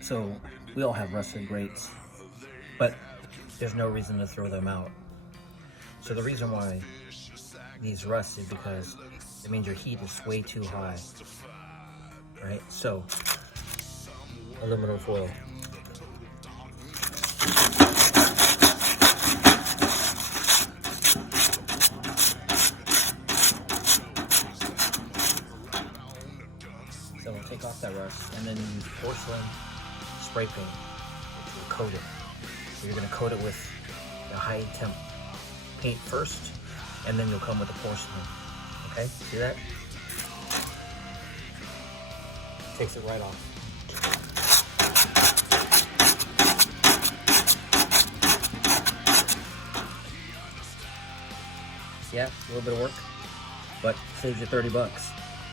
So we all have rusted grates, but there's no reason to throw them out. So the reason why these rust is because it means your heat is way too high, right? So aluminum foil. So we'll take off that rust and then use porcelain spray paint, which will coat it. So you're going to coat it with the high temp paint first, and then you'll come with the porcelain. Okay, see that? Takes it right off. Yeah, a little bit of work, but saves you $30.